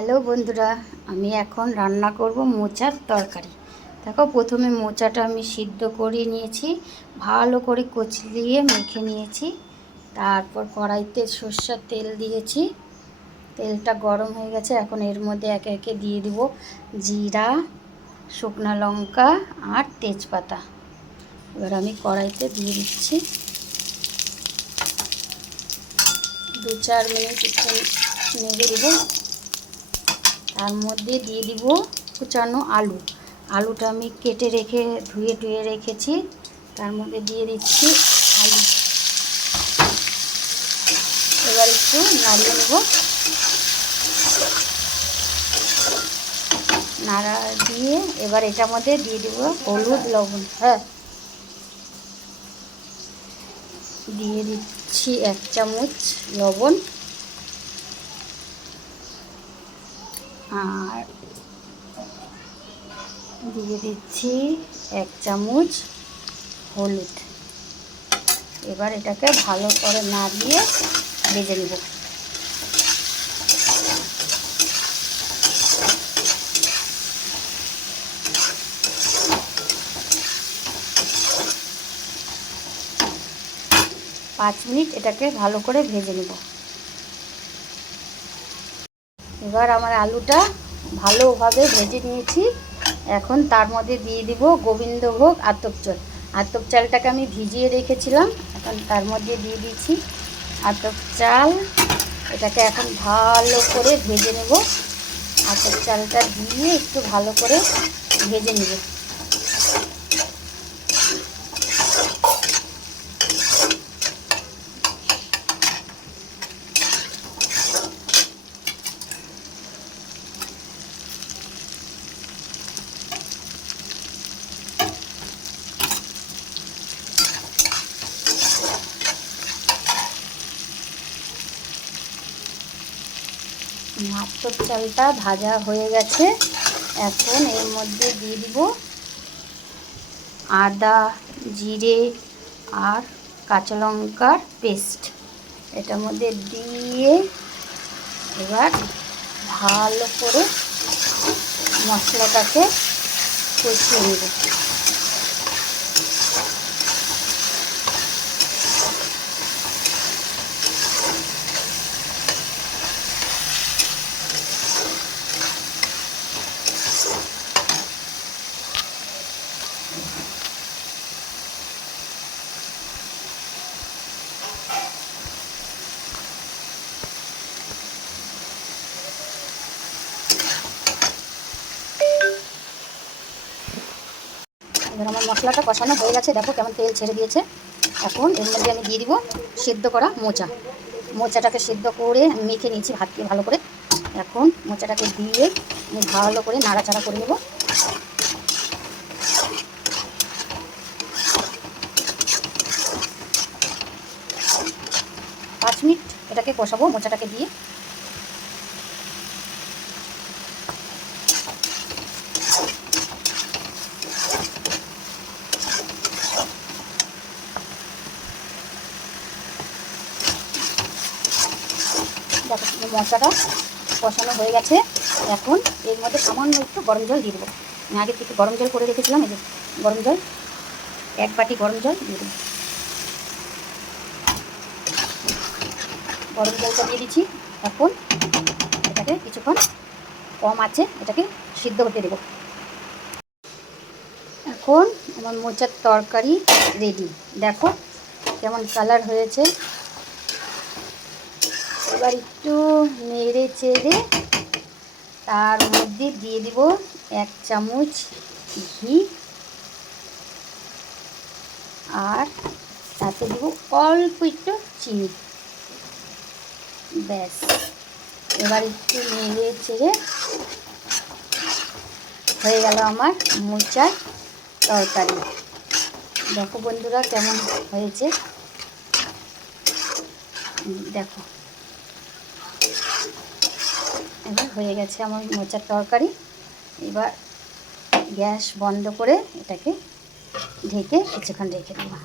Hello বন্ধুরা, আমি এখন রান্না করব মোচার তরকারি। দেখো, প্রথমে মোচাটা আমি সিদ্ধ করে নিয়েছি, ভালো করে কচলিয়ে মেখে নিয়েছি। তারপর কড়াইতে সর্ষের তেল দিয়েছি, তেলটা গরম হয়ে গেছে। এখন এর মধ্যে একে একে দিয়ে দিব জিরা, শুকনো লঙ্কা আর তেজপাতা। এবার আমি কড়াইতে দিয়ে দিচ্ছি। 2-4 মিনিট একটু নেড়ে দেব। তার মধ্যে দিয়ে দিব কুচানো আলুটা আমি কেটে রেখে ধুয়ে রেখেছি। তার মধ্যে দিয়ে দিচ্ছি আলু। এবার একটু নাড়িয়ে নেব। নাড়া দিয়ে এবার এটার মধ্যে দিয়ে দেব হলুদ লবণ। দিয়ে দিচ্ছি 1 চামচ লবণ আর দিয়ে দিচ্ছি 1 চামচ হলুদ। এবার এটাকে ভালো করে নাড়িয়ে ভেজে নেব। পাঁচ মিনিট এটাকে ভালো করে ভেজে নেব। এবার আমার আলুটা ভালোভাবে ভেজে নিয়েছি। এখন তার মধ্যে দিয়ে দিব গোবিন্দভোগ আতপ চাল। আতপ চালটাকে আমি ভিজিয়ে রেখেছিলাম, এখন তার মধ্যে দিয়ে দিচ্ছি আতপ চাল। এটাকে এখন ভালো করে ভেজে নেব। আতপ চালটা দিয়ে একটু ভালো করে ভেজে নেব। আতপ চালটা ভাজা হয়ে গেছে। এখন এর মধ্যে দিয়ে দিব আদা, জিরে আর কাঁচা লঙ্কার পেস্ট। এটার মধ্যে দিয়ে এবার ভালো করে মশলাটাকে কষিয়ে নেব। এবার আমার মশলাটা কষানো হয়ে গেছে। দেখো কেমন তেল ছেড়ে দিয়েছে। এখন এর মধ্যে আমি দিয়ে দিব সেদ্ধ করা মোচাটাকে সেদ্ধ করে মেখে নিয়েছি ভাত দিয়ে ভালো করে। এখন মোচাটাকে দিয়ে আমি ভালো করে নাড়াচাড়া করে নেব। পাঁচ মিনিট এটাকে কষাবো মোচাটাকে দিয়ে। দেখো মশলাটা কষানো হয়ে গেছে। এখন এর মধ্যে সামান্য একটু গরম জল দিয়ে দেবো। আমি আগে থেকে গরম জল করে রেখেছিলাম। এই যে গরম জল, 1 বাটি গরম জল দিয়ে দেবো। গরম জলটা দিয়ে দিচ্ছি। এখন এটাকে কিছুক্ষণ কম আছে এটাকে সিদ্ধ হতে দেব। এখন আমার মোচার তরকারি রেডি। দেখো কেমন কালার হয়েছে। এবার একটু নেড়ে চেড়ে তার মধ্যে দিয়ে দিব 1 চামচ ঘি আর তাতে দিব অল্প একটু চিনি। ব্যাস, এবার একটু নেড়ে চেড়ে হয়ে গেল আমার মোচার তরকারি। দেখো বন্ধুরা কেমন হয়েছে। দেখো এবার হয়ে গেছে আমার মোচার তরকারি। এবার গ্যাস বন্ধ করে এটাকে ঢেকে কিছুক্ষণ রেখে দেবো।